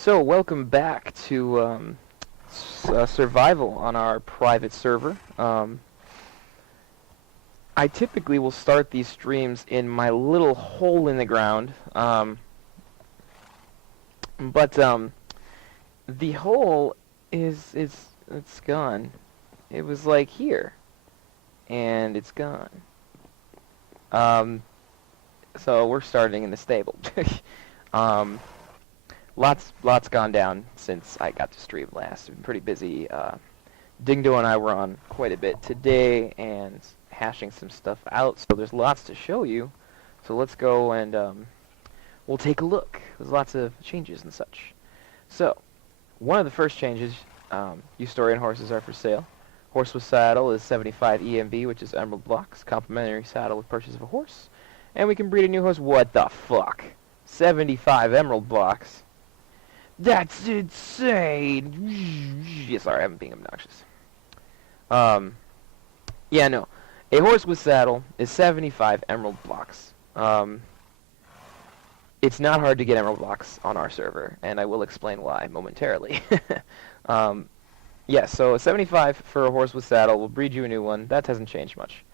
So, welcome back to Survival on our private server. I typically will start these streams in my little hole in the ground, but the hole it's gone. It was like here, and it's gone. So we're starting in the stable. um, Lots gone down since I got to stream last. I've been pretty busy. Dingdo and I were on quite a bit today and hashing some stuff out, so there's lots to show you. So let's go and we'll take a look. There's lots of changes and such. So, one of the first changes, Ustorian horses are for sale. Horse with saddle is 75 EMB, which is emerald blocks. Complimentary saddle with purchase of a horse. And we can breed a new horse. What the fuck? 75 emerald blocks. That's insane. Yeah, sorry, I'm being obnoxious. Yeah, no. A horse with saddle is 75 emerald blocks. It's not hard to get emerald blocks on our server, and I will explain why momentarily. Yeah, so 75 for a horse with saddle. We'll breed you a new one. That hasn't changed much.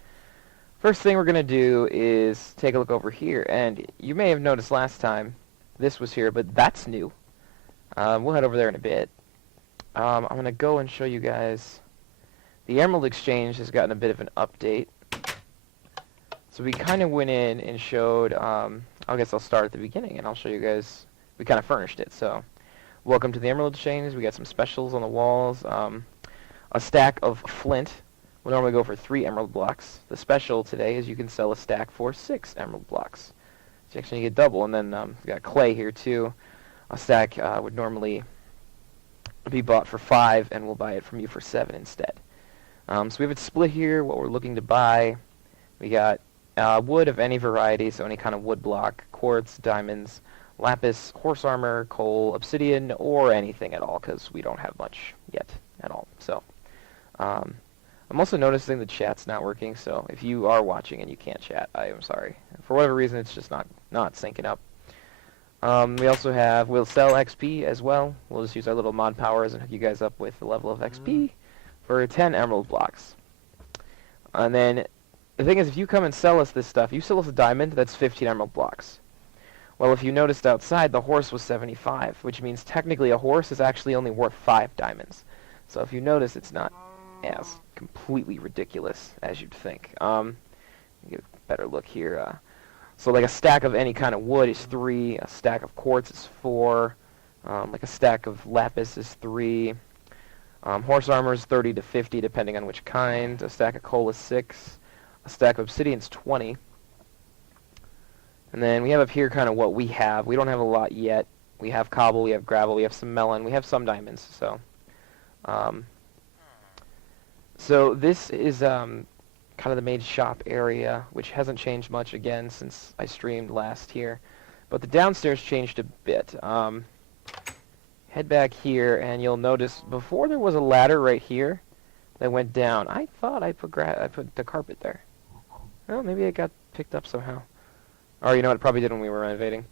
First thing we're going to do is take a look over here, and you may have noticed last time this was here, but that's new. We'll head over there in a bit. I'm going to go and show you guys. The Emerald Exchange has gotten a bit of an update. So we kind of went in and showed, I guess I'll start at the beginning and I'll show you guys, we kind of furnished it. So, welcome to the Emerald Exchange. We got some specials on the walls. A stack of flint will normally go for 3 emerald blocks. The special today is you can sell a stack for 6 emerald blocks. So you actually get double. And then we got clay here too. A stack would normally be bought for 5, and we'll buy it from you for 7 instead. So we have it split here, what we're looking to buy. We got wood of any variety, so any kind of wood block, quartz, diamonds, lapis, horse armor, coal, obsidian, or anything at all, because we don't have much yet at all. So I'm also noticing the chat's not working, so if you are watching and you can't chat, I am sorry. For whatever reason, it's just not syncing up. We also have, we'll sell XP as well. We'll just use our little mod powers and hook you guys up with the level of XP for 10 emerald blocks. And then, the thing is, if you come and sell us this stuff, you sell us a diamond, that's 15 emerald blocks. Well, if you noticed outside, the horse was 75, which means technically a horse is actually only worth 5 diamonds. So if you notice, it's not as completely ridiculous as you'd think. Get a better look here. So like a stack of any kind of wood is 3, a stack of quartz is 4, like a stack of lapis is 3, horse armor is 30 to 50 depending on which kind, a stack of coal is 6, a stack of obsidian is 20, and then we have up here kind of what we have. We don't have a lot yet. We have cobble, we have gravel, we have some melon, we have some diamonds, so this is kind of the main shop area, which hasn't changed much again since I streamed last here. But the downstairs changed a bit. Head back here, and you'll notice before there was a ladder right here that went down. I thought I put the carpet there. Well, maybe it got picked up somehow. Or you know what, it probably did when we were renovating.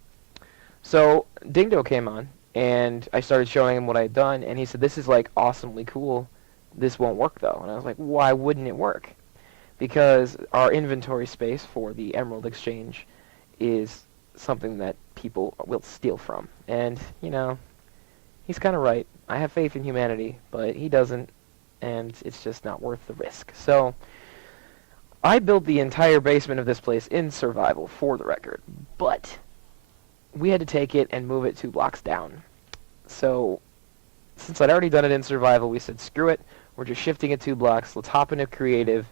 So Dingdo came on, and I started showing him what I had done, and he said, "This is like awesomely cool. This won't work though." And I was like, "Why wouldn't it work?" Because our inventory space for the Emerald Exchange is something that people will steal from. And, you know, he's kind of right. I have faith in humanity, but he doesn't, and it's just not worth the risk. So, I built the entire basement of this place in survival, for the record, but we had to take it and move it 2 blocks down. So, since I'd already done it in survival, we said, screw it, we're just shifting it 2 blocks, let's hop into creative,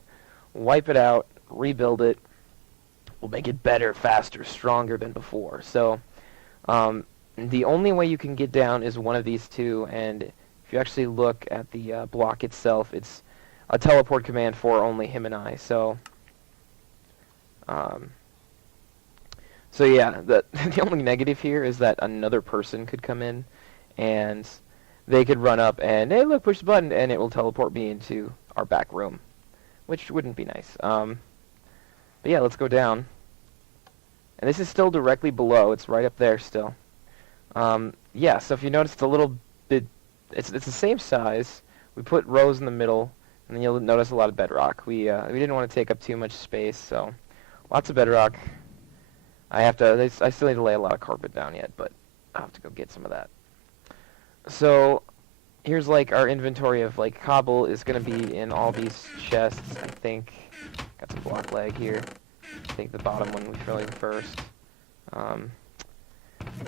wipe it out, rebuild it. We'll make it better, faster, stronger than before. So, the only way you can get down is one of these 2, and if you actually look at the block itself, it's a teleport command for only him and I. So, yeah, the only negative here is that another person could come in, and they could run up and, hey, look, push the button, and it will teleport me into our back room, which wouldn't be nice. But yeah, let's go down. And this is still directly below. It's right up there still. Yeah, so if you notice, it's a little bit, it's the same size. We put rows in the middle, and then you'll notice a lot of bedrock. We didn't want to take up too much space, so lots of bedrock. I still need to lay a lot of carpet down yet, but I'll have to go get some of that. So here's like our inventory of like cobble is gonna be in all these chests. I think got some block leg here. I think the bottom one we fill in first.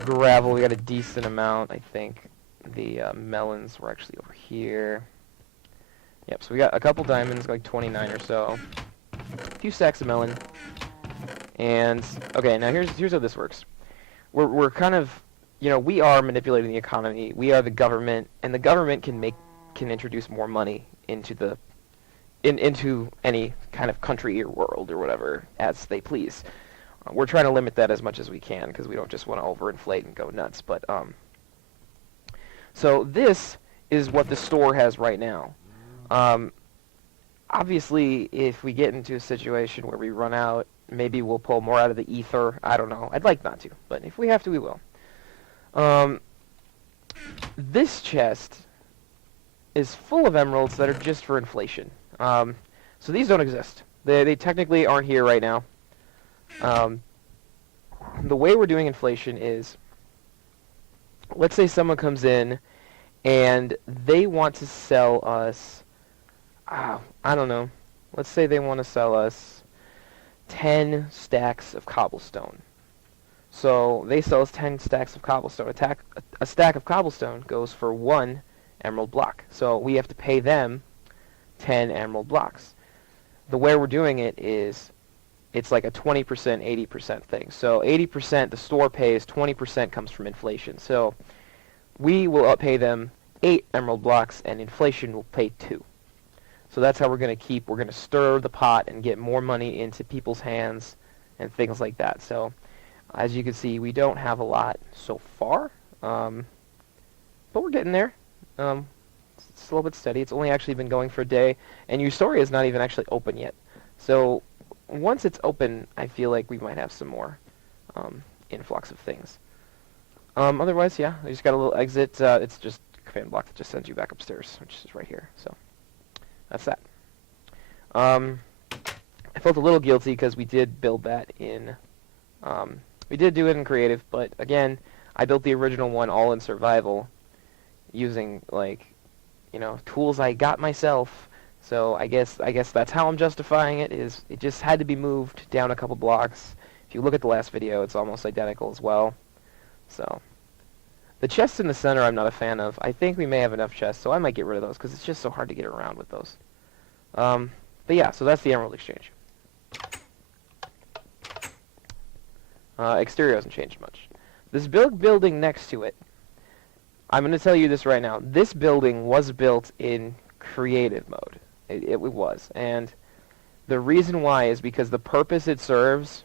Gravel, we got a decent amount. I think the melons were actually over here. Yep, so we got a couple diamonds, like 29 or so. A few sacks of melon. And okay, now here's how this works. We're kind of, we are manipulating the economy. We are the government, and the government can introduce more money into into any kind of country or world or whatever as they please. We're trying to limit that as much as we can because we don't just want to overinflate and go nuts. But so this is what the store has right now. Obviously, if we get into a situation where we run out, maybe we'll pull more out of the ether. I don't know. I'd like not to, but if we have to, we will. This chest is full of emeralds that are just for inflation. So these don't exist. They technically aren't here right now. The way we're doing inflation is, let's say someone comes in and they want to sell us, I don't know, let's say they want to sell us 10 stacks of cobblestone. So they sell us 10 stacks of cobblestone. A stack of cobblestone goes for 1 emerald block. So we have to pay them 10 emerald blocks. The way we're doing it is, it's like a 20%, 80% thing. So 80% the store pays, 20% comes from inflation. So we will pay them 8 emerald blocks, and inflation will pay 2. So that's how we're going to stir the pot and get more money into people's hands and things like that. So as you can see, we don't have a lot so far, but we're getting there. It's a little bit steady. It's only actually been going for a day, and Ustoria is not even actually open yet. So once it's open, I feel like we might have some more influx of things. Otherwise, yeah, I just got a little exit. It's just a command block that just sends you back upstairs, which is right here. So that's that. I felt a little guilty because we did build that in. We did do it in creative, but again, I built the original one all in survival, using tools I got myself. So I guess that's how I'm justifying it. Is it just had to be moved down a couple blocks. If you look at the last video, it's almost identical as well. So the chests in the center I'm not a fan of. I think we may have enough chests, so I might get rid of those because it's just so hard to get around with those. But yeah, so that's the Emerald Exchange. Exterior hasn't changed much. This building next to it, I'm going to tell you this right now. This building was built in creative mode. It was. And the reason why is because the purpose it serves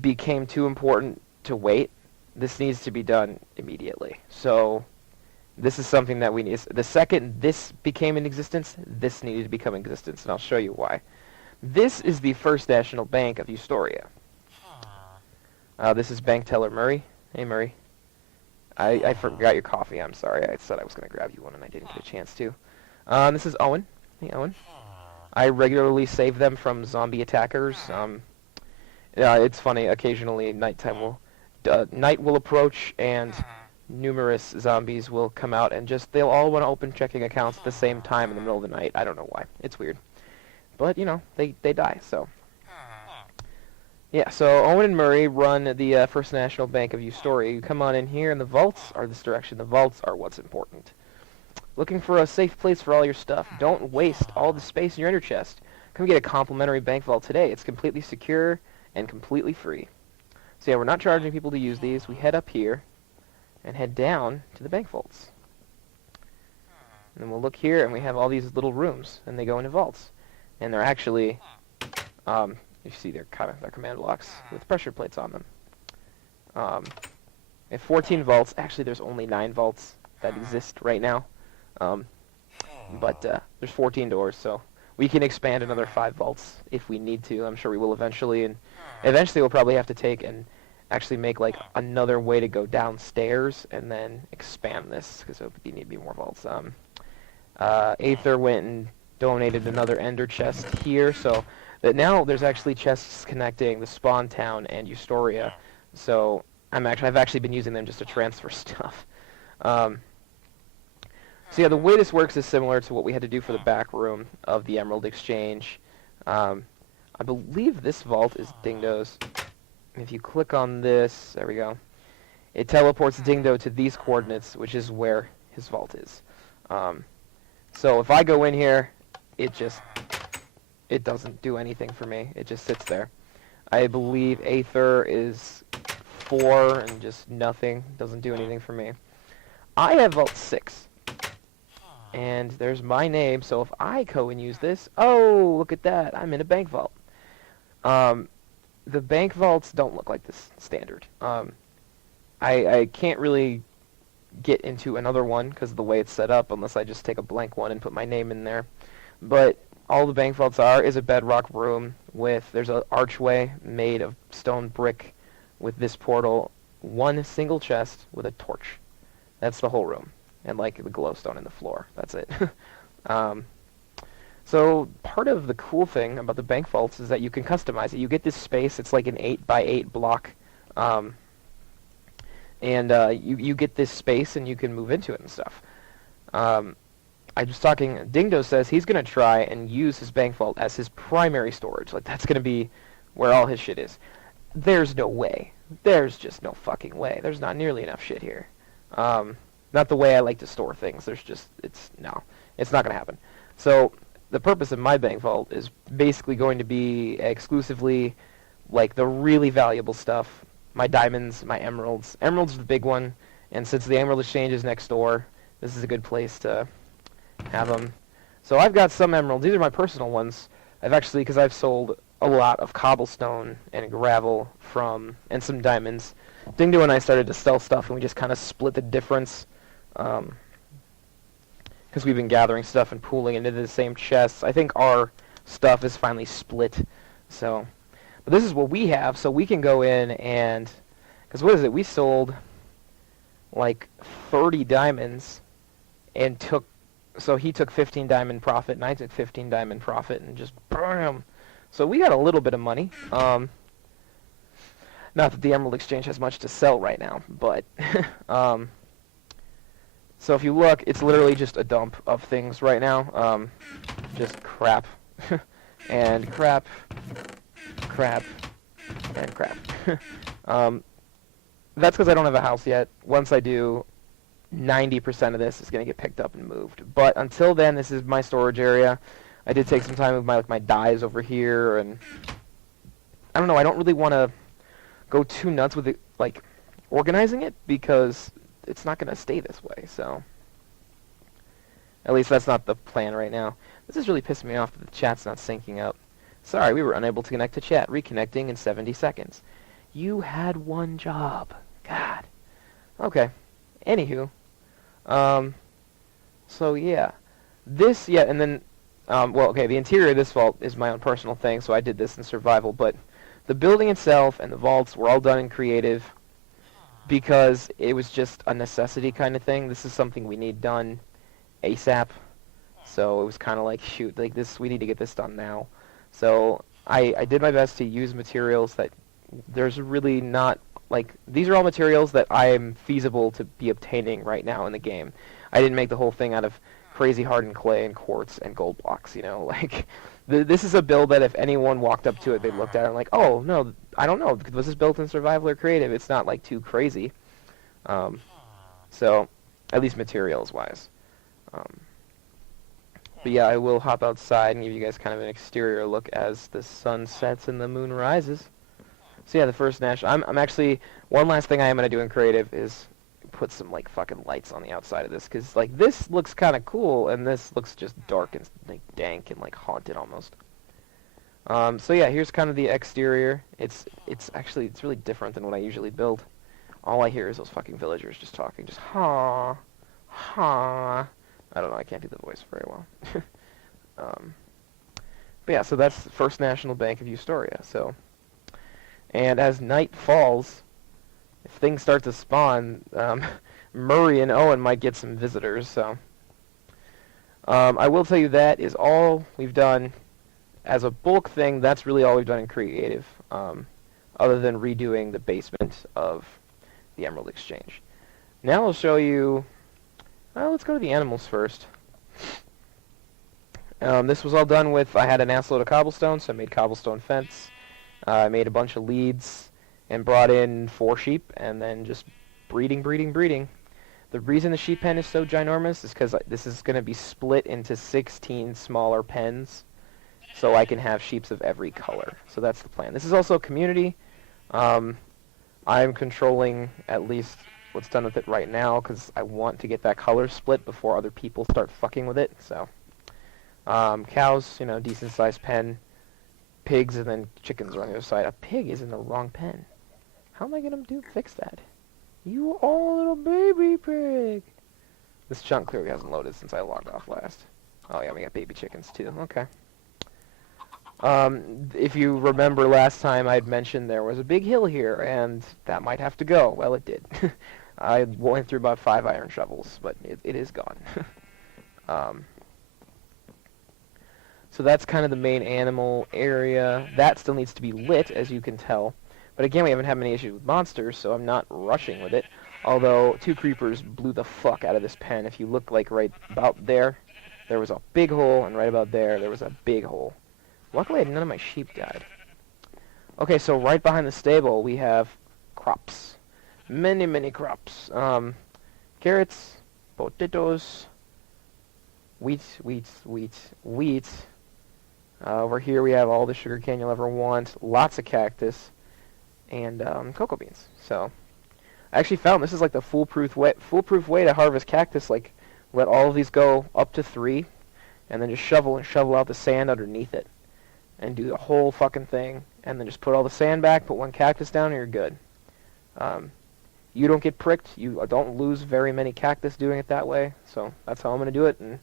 became too important to wait. This needs to be done immediately. So this is something that we need. The second this became in existence, this needed to become in existence, and I'll show you why. This is the First National Bank of Ustoria. This is Bank Teller Murray. Hey, Murray. I forgot your coffee. I'm sorry. I said I was going to grab you one, and I didn't get a chance to. This is Owen. Hey, Owen. I regularly save them from zombie attackers. It's funny. Occasionally, night will approach, and numerous zombies will come out, and they'll all want to open checking accounts at the same time in the middle of the night. I don't know why. It's weird. But, they die, so. Yeah, so Owen and Murray run the First National Bank of Ustoria. You come on in here, and the vaults are this direction. The vaults are what's important. Looking for a safe place for all your stuff. Don't waste all the space in your ender chest. Come get a complimentary bank vault today. It's completely secure and completely free. So yeah, we're not charging people to use these. We head up here and head down to the bank vaults. And then we'll look here, and we have all these little rooms, and they go into vaults. And they're actually... you see their command blocks with pressure plates on them. We have 14 vaults. Actually, there's only 9 vaults that exist right now. But there's 14 doors, so we can expand another 5 vaults if we need to. I'm sure we will eventually. And eventually we'll probably have to take and actually make like another way to go downstairs and then expand this because it need to be more vaults. Aether went and donated another ender chest here, so that now there's actually chests connecting the spawn town and Eustoria. So I've actually been using them just to transfer stuff. So yeah, the way this works is similar to what we had to do for the back room of the Emerald Exchange. I believe this vault is Dingdo's. If you click on this, there we go. It teleports Dingdo to these coordinates, which is where his vault is. So if I go in here, it doesn't do anything for me. It just sits there. I believe Aether is 4 and just nothing. Doesn't do anything for me. I have vault 6. And there's my name, so if I go and use this, oh, look at that, I'm in a bank vault. The bank vaults don't look like this standard. I can't really get into another one because of the way it's set up, unless I just take a blank one and put my name in there. But all the bank vaults is a bedrock room there's an archway made of stone brick with this portal, one single chest with a torch. That's the whole room. And like the glowstone in the floor. That's it. So part of the cool thing about the bank vaults is that you can customize it. You get this space. It's like an 8x8 block. You get this space and you can move into it and stuff. I was talking, Dingdo says he's going to try and use his bank vault as his primary storage. Like, that's going to be where all his shit is. There's no way. There's just no fucking way. There's not nearly enough shit here. Not the way I like to store things. It's not going to happen. So the purpose of my bank vault is basically going to be exclusively like the really valuable stuff. My diamonds, my emeralds. Emeralds are the big one, and since the Emerald Exchange is next door, this is a good place to have them. So I've got some emeralds. These are my personal ones. Because I've sold a lot of cobblestone and gravel and some diamonds. Dingdo and I started to sell stuff, and we just kind of split the difference. Because we've been gathering stuff and pooling into the same chests. I think our stuff is finally split. So, but this is what we have, so we can go in and... Because what is it? We sold like 30 diamonds and took... So he took 15 diamond profit, and I took 15 diamond profit, and just bam! So we got a little bit of money. Not that the Emerald Exchange has much to sell right now, but... So if you look, it's literally just a dump of things right now. Just crap. And crap. Crap. And crap. That's because I don't have a house yet. Once I do, 90% of this is going to get picked up and moved. But until then, this is my storage area. I did take some time with my dyes over here, and I don't know, I don't really want to go too nuts with it, like, organizing it, because it's not going to stay this way, so... At least that's not the plan right now. This is really pissing me off that the chat's not syncing up. Sorry, we were unable to connect to chat. Reconnecting in 70 seconds. You had one job. God. Okay. Anywho. So, yeah. And then... the interior of this vault is my own personal thing, so I did this in survival, but the building itself and the vaults were all done in creative because it was just a necessity kind of thing. This is something we need done ASAP, so it was kind of like, shoot, like this, we need to get this done now. So I did my best to use materials that there's really not, like, these are all materials that I am feasible to be obtaining right now in the game. I didn't make the whole thing out of crazy hardened clay and quartz and gold blocks, you know, like, this is a build that if anyone walked up to it, they looked at it and like, oh, no, I don't know, was this built in survival or creative? It's not, like, too crazy. So, at least materials-wise. But yeah, I will hop outside and give you guys kind of an exterior look as the sun sets and the moon rises. So yeah, the first national... I'm actually... One last thing I am going to do in creative is put some, like, fucking lights on the outside of this, because, like, this looks kind of cool, and this looks just dark and, like, dank and, like, haunted almost. So yeah, here's kind of the exterior. It's really different than what I usually build. All I hear is those fucking villagers just talking, just ha, ha. I don't know, I can't do the voice very well. But yeah, so that's First National Bank of Eustoria. So, and as night falls, if things start to spawn, Murray and Owen might get some visitors, so. I will tell you that is all we've done as a bulk thing. That's really all we've done in creative, other than redoing the basement of the Emerald Exchange. Now I'll show you, let's go to the animals first. This was all done with, I had an assload of cobblestone, so I made cobblestone fence. I made a bunch of leads and brought in 4 sheep, and then just breeding. The reason the sheep pen is so ginormous is because this is going to be split into 16 smaller pens, so I can have sheeps of every color. So that's the plan. This is also a community. I'm controlling at least what's done with it right now, because I want to get that color split before other people start fucking with it. So cows, decent sized pen. Pigs, and then chickens are on the other side. A pig is in the wrong pen. How am I going to fix that? You all little baby pig. This chunk clearly hasn't loaded since I logged off last. Oh yeah, we got baby chickens too. Okay. If you remember last time I'd mentioned there was a big hill here, and that might have to go. Well, it did. I went through about 5 iron shovels, but it is gone. So that's kind of the main animal area. That still needs to be lit, as you can tell. But again, we haven't had many issues with monsters, so I'm not rushing with it. Although 2 creepers blew the fuck out of this pen. If you look like right about there, there was a big hole, and right about there, there was a big hole. Luckily, none of my sheep died. Okay, so right behind the stable, we have crops. Many crops. Carrots, potatoes, wheat. Over here we have all the sugarcane you'll ever want, lots of cactus, and cocoa beans. So I actually found this is like the foolproof way to harvest cactus. Like, let all of these go up to 3, and then just shovel out the sand underneath it, and do the whole fucking thing, and then just put all the sand back, put 1 cactus down, and you're good. You don't get pricked. You don't lose very many cactus doing it that way. So that's how I'm gonna do it, and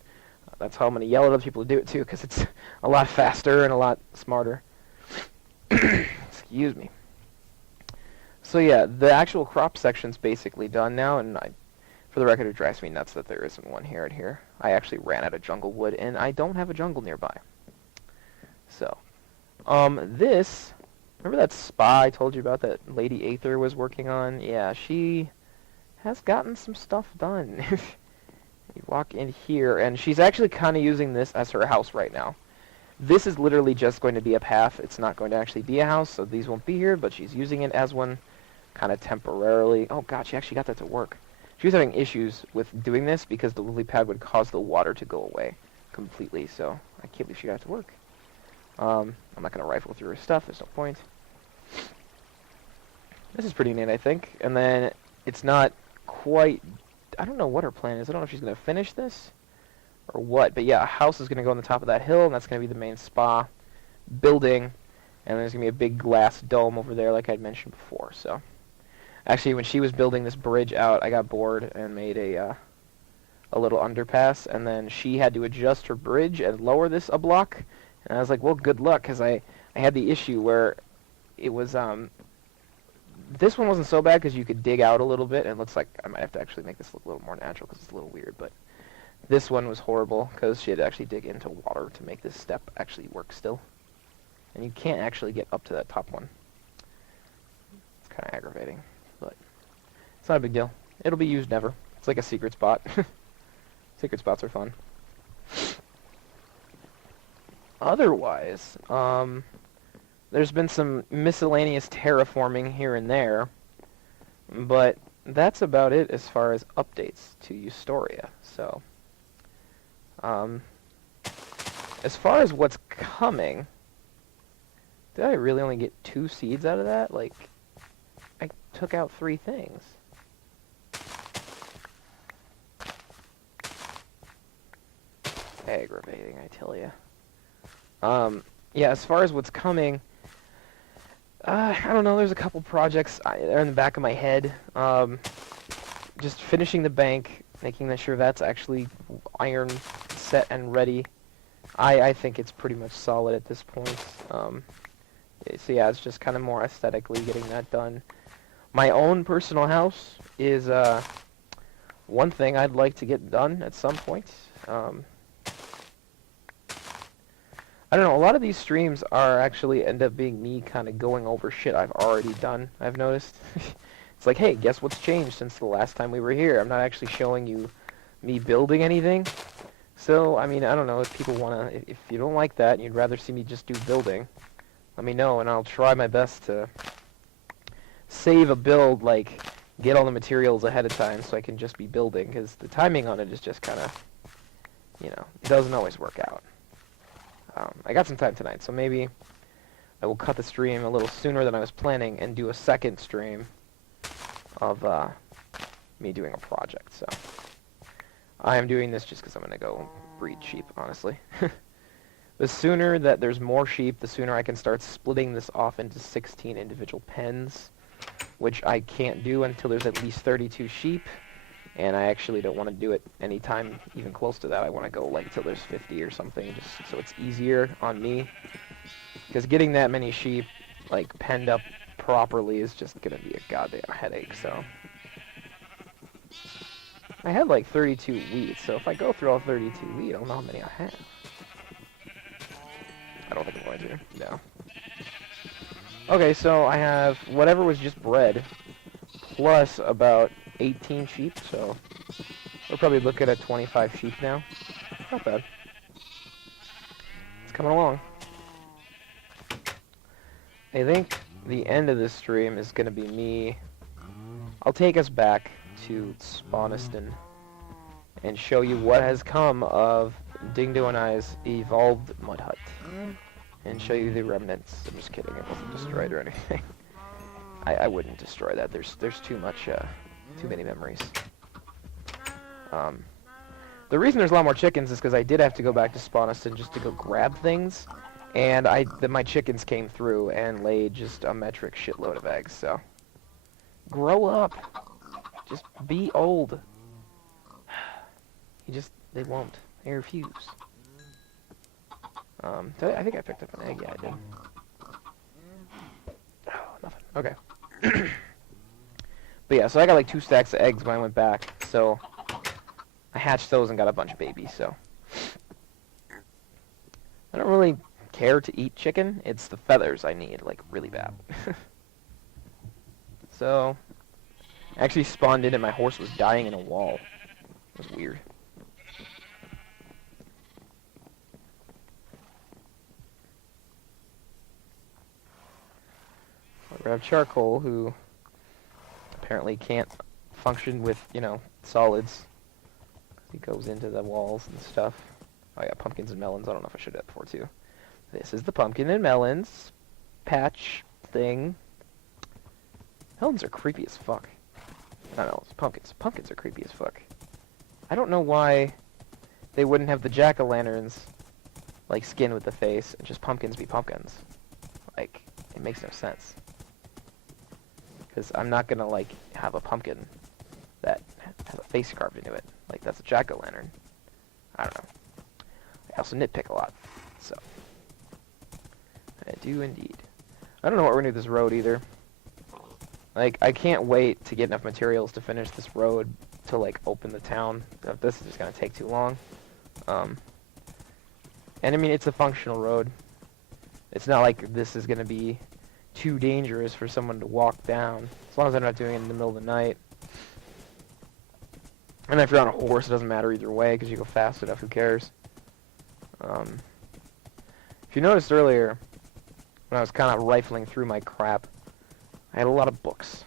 that's how I'm going to yell at other people to do it, too, because it's a lot faster and a lot smarter. Excuse me. So, yeah, the actual crop section's basically done now, and for the record, it drives me nuts that there isn't one here and here. I actually ran out of jungle wood, and I don't have a jungle nearby. So, this, remember that spa I told you about that Lady Aether was working on? Yeah, she has gotten some stuff done. You walk in here, and she's actually kind of using this as her house right now. This is literally just going to be a path. It's not going to actually be a house, so these won't be here, but she's using it as one kind of temporarily. Oh god, she actually got that to work. She was having issues with doing this because the lily pad would cause the water to go away completely, so I can't believe she got it to work. I'm not going to rifle through her stuff. There's no point. This is pretty neat, I think. And then it's not quite... I don't know what her plan is. I don't know if she's going to finish this or what. But yeah, a house is going to go on the top of that hill, and that's going to be the main spa building. And there's going to be a big glass dome over there like I'd mentioned before. So actually, when she was building this bridge out, I got bored and made a little underpass. And then she had to adjust her bridge and lower this a block. And I was like, well, good luck, because I had the issue where it was... This one wasn't so bad because you could dig out a little bit, and it looks like I might have to actually make this look a little more natural because it's a little weird, but this one was horrible because she had to actually dig into water to make this step actually work still. And you can't actually get up to that top one. It's kind of aggravating, but it's not a big deal. It'll be used never. It's like a secret spot. Secret spots are fun. Otherwise, there's been some miscellaneous terraforming here and there, but that's about it as far as updates to Eustoria. So, as far as what's coming, did I really only get 2 seeds out of that? Like, I took out 3 things. Aggravating, I tell ya. Yeah, as far as what's coming, I don't know, there's a couple projects they're in the back of my head. Just finishing the bank, making sure that's actually iron set and ready. I think it's pretty much solid at this point. So yeah, it's just kind of more aesthetically getting that done. my own personal house is one thing I'd like to get done at some point. I don't know, a lot of these streams are actually end up being me kind of going over shit I've already done, I've noticed. It's like, hey, guess what's changed since the last time we were here? I'm not actually showing you me building anything. So, I mean, I don't know, if people want to, if you don't like that and you'd rather see me just do building, let me know and I'll try my best to save a build, like, get all the materials ahead of time so I can just be building, because the timing on it is just kind of, you know, it doesn't always work out. I got some time tonight, so maybe I will cut the stream a little sooner than I was planning and do a second stream of me doing a project. So I am doing this just because I'm going to go breed sheep, honestly. The sooner that there's more sheep, the sooner I can start splitting this off into 16 individual pens, which I can't do until there's at least 32 sheep. And I actually don't want to do it anytime even close to that. I want to go like till there's 50 or something, just so it's easier on me. Because getting that many sheep, like, penned up properly is just going to be a goddamn headache, so. I had like 32 wheat, so if I go through all 32 wheat, I don't know how many I have. I don't think I'm going to, no. Okay, so I have whatever was just bred, plus about 18 sheep, so we're probably looking at 25 sheep now. Not bad. It's coming along. I think the end of this stream is going to be me. I'll take us back to Spawniston and show you what has come of Dingdo and I's evolved mud hut. And show you the remnants. I'm just kidding, it wasn't destroyed or anything. I wouldn't destroy that. There's too much, too many memories. The reason there's a lot more chickens is because I did have to go back to Spawniston just to go grab things, and my chickens came through and laid just a metric shitload of eggs. So, grow up. Just be old. They won't. They refuse. I think I picked up an egg. Yeah, I did. Oh, nothing. Okay. But yeah, so I got like 2 stacks of eggs when I went back, so I hatched those and got a bunch of babies, so. I don't really care to eat chicken, it's the feathers I need, like, really bad. So, I actually spawned in and my horse was dying in a wall. It was weird. I'll grab Charcoal, who apparently can't function with, you know, solids. He goes into the walls and stuff. Oh yeah, pumpkins and melons. I don't know if I should have that before too. This is the pumpkin and melons patch thing. Melons are creepy as fuck. Not melons, pumpkins. Pumpkins are creepy as fuck. I don't know why they wouldn't have the jack-o'-lanterns, like, skin with the face, and just pumpkins be pumpkins. Like, it makes no sense. Because I'm not gonna, like, have a pumpkin that has a face carved into it. Like, that's a jack-o'-lantern. I don't know. I also nitpick a lot, so. I do indeed. I don't know what we're gonna do with this road either. Like, I can't wait to get enough materials to finish this road to, like, open the town. This is just gonna take too long. And I mean, it's a functional road. It's not like this is gonna be too dangerous for someone to walk down, as long as they're not doing it in the middle of the night. And if you're on a horse, it doesn't matter either way, because you go fast enough, who cares? If you noticed earlier, when I was kind of rifling through my crap, I had a lot of books,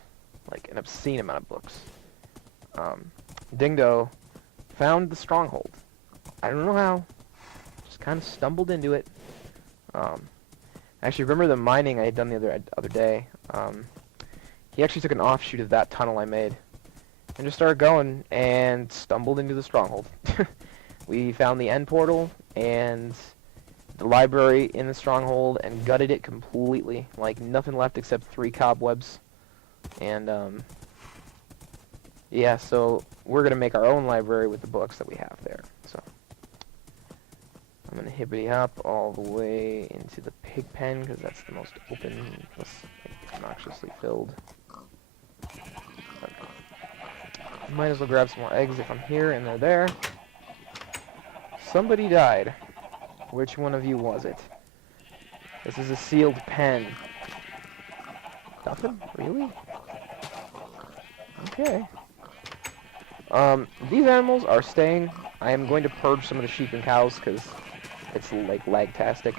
like an obscene amount of books. Dingdo found the stronghold. I don't know how, just kind of stumbled into it. Actually, remember the mining I had done the other day? He actually took an offshoot of that tunnel I made, and just started going, and stumbled into the stronghold. We found the end portal, and the library in the stronghold, and gutted it completely. Like, nothing left except 3 cobwebs. And, yeah, so we're going to make our own library with the books that we have there. So, I'm going to hippity hop all the way into the pig pen, because that's the most open, less, like, obnoxiously filled. Might as well grab some more eggs if I'm here and they're there. Somebody died. Which one of you was it? This is a sealed pen. Nothing? Really? Okay. These animals are staying. I am going to purge some of the sheep and cows because it's like lag-tastic.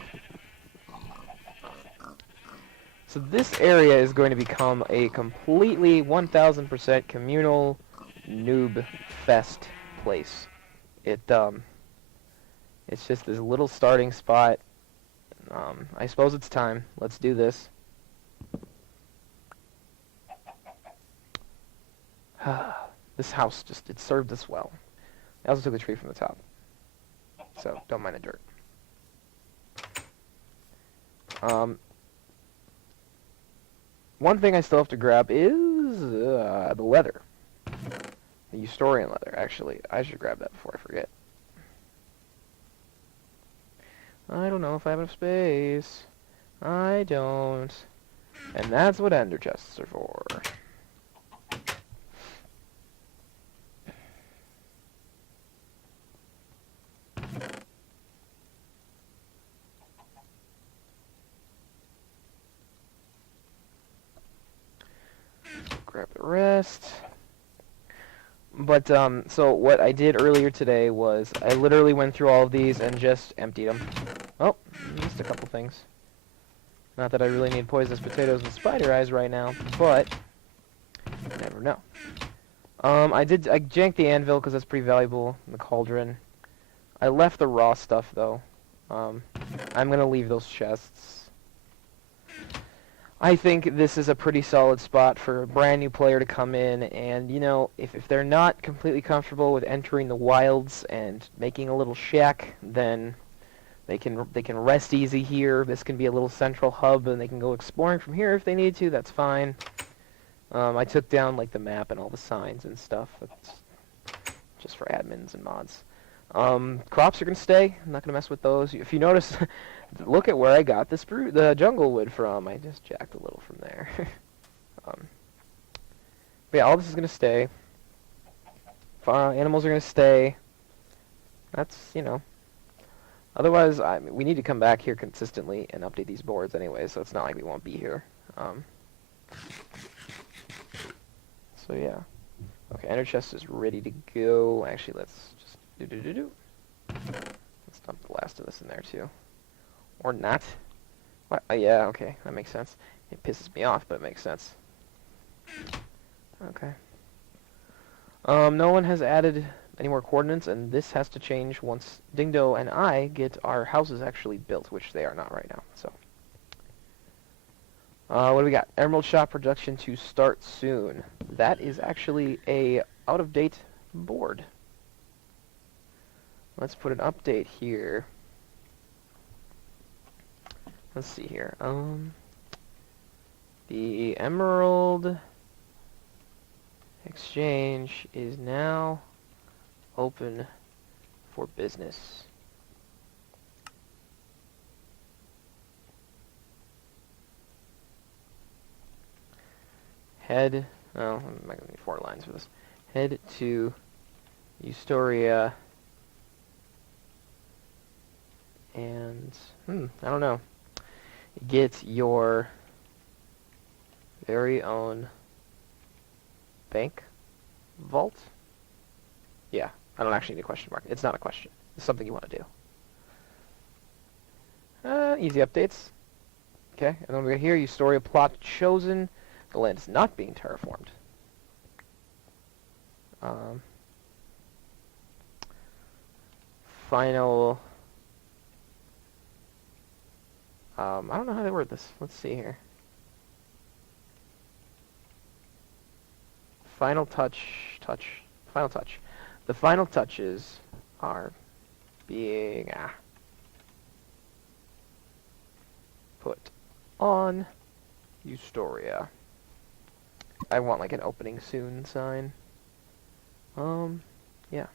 So this area is going to become a completely 1000% communal noob fest place. It's just this little starting spot. I suppose it's time. Let's do this. This house it served us well. I also took the tree from the top. So, don't mind the dirt. One thing I still have to grab is the leather. The Ustorian leather, actually. I should grab that before I forget. I don't know if I have enough space. I don't. And that's what ender chests are for. Grab the rest. But, so what I did earlier today was I literally went through all of these and just emptied them. Oh, missed a couple things. Not that I really need poisonous potatoes and spider eyes right now, but you never know. I janked the anvil because that's pretty valuable, and the cauldron. I left the raw stuff, though. I'm going to leave those chests. I think this is a pretty solid spot for a brand new player to come in, and, you know, if they're not completely comfortable with entering the wilds and making a little shack, then they can rest easy here. This can be a little central hub, and they can go exploring from here if they need to. That's fine. I took down, like, the map and all the signs and stuff. That's just for admins and mods. Crops are going to stay. I'm not going to mess with those. If you notice, look at where I got the jungle wood from. I just jacked a little from there. But yeah, all this is going to stay. Animals are going to stay. That's, you know. Otherwise, we need to come back here consistently and update these boards anyway, so it's not like we won't be here. So yeah. Okay, ender chest is ready to go. Actually, let's just Let's dump the last of this in there too. Or not. What? Yeah, okay, that makes sense. It pisses me off, but it makes sense. Okay. No one has added any more coordinates, and this has to change once Dingdo and I get our houses actually built, which they are not right now. So, what do we got? Emerald shop production to start soon. That is actually a out-of-date board. Let's put an update here. Let's see here. The Emerald Exchange is now open for business. Head, oh, I'm going to need 4 lines for this. Head to Ustoria and, I don't know. Get your very own bank vault. Yeah, I don't actually need a question mark. It's not a question. It's something you want to do. Easy updates. Okay, and then we got here, Ustoria plot chosen. The land is not being terraformed. Final... I don't know how they word this. Let's see here. Final touch. The final touches are being put on Ustoria. I want like an opening soon sign. Yeah.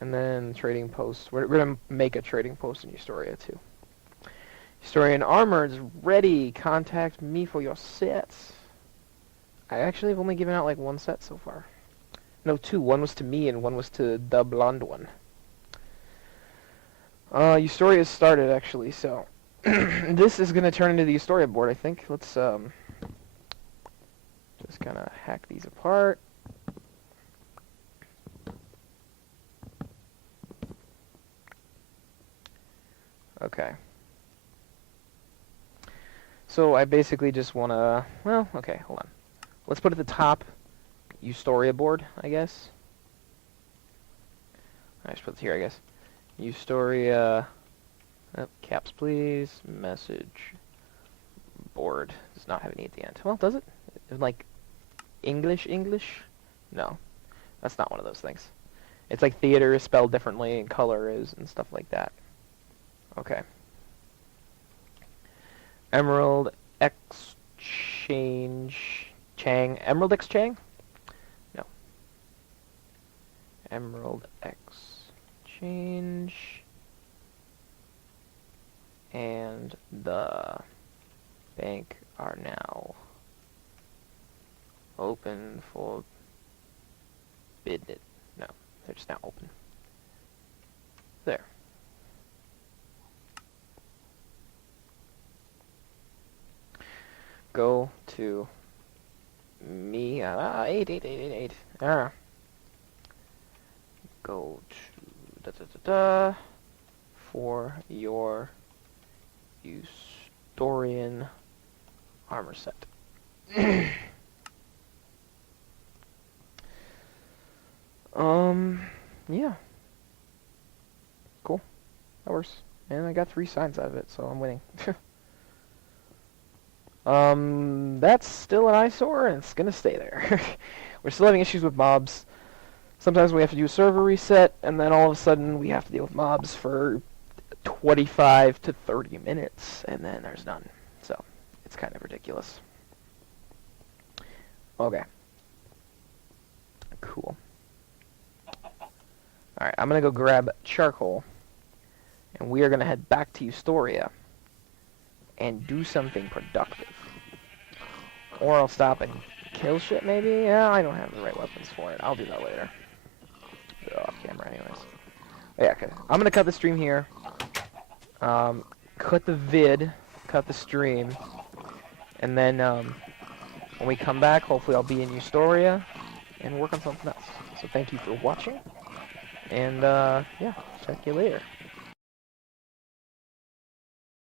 And then trading post. We're gonna make a trading post in Ustoria too. Historian armor is ready. Contact me for your sets. I actually have only given out like 1 set so far. No, two. One was to me and one was to the blonde one. Estoria has started, actually, so... this is going to turn into the Estoria board, I think. Let's, just kind of hack these apart. Okay. So I basically just want to... Well, okay, hold on. Let's put at the top Estoria board, I guess. I just put it here, I guess. Estoria... Oh, caps, please. Message board. Does not have an E at the end. Well, does it? Like, English? No. That's not one of those things. It's like theater is spelled differently and color is and stuff like that. Okay. Emerald Exchange... Chang. Emerald Exchange? No. Emerald Exchange... and the bank are now open for business. No, they're just now open. There. Go to me. 8. Go to for your Eustorian armor set. Yeah. Cool. That works. And I got 3 signs out of it, so I'm winning. That's still an eyesore, and it's gonna stay there. We're still having issues with mobs. Sometimes we have to do a server reset, and then all of a sudden we have to deal with mobs for 25 to 30 minutes, and then there's none. So, it's kind of ridiculous. Okay. Cool. Alright, I'm going to go grab charcoal, and we are going to head back to Estoria and do something productive. Or I'll stop and kill shit, maybe? Yeah, I don't have the right weapons for it. I'll do that later. Do it off camera anyways. Yeah, okay. I'm going to cut the stream here. Cut the vid, cut the stream, and then when we come back, hopefully I'll be in Estoria and work on something else. So thank you for watching, and yeah, check you later.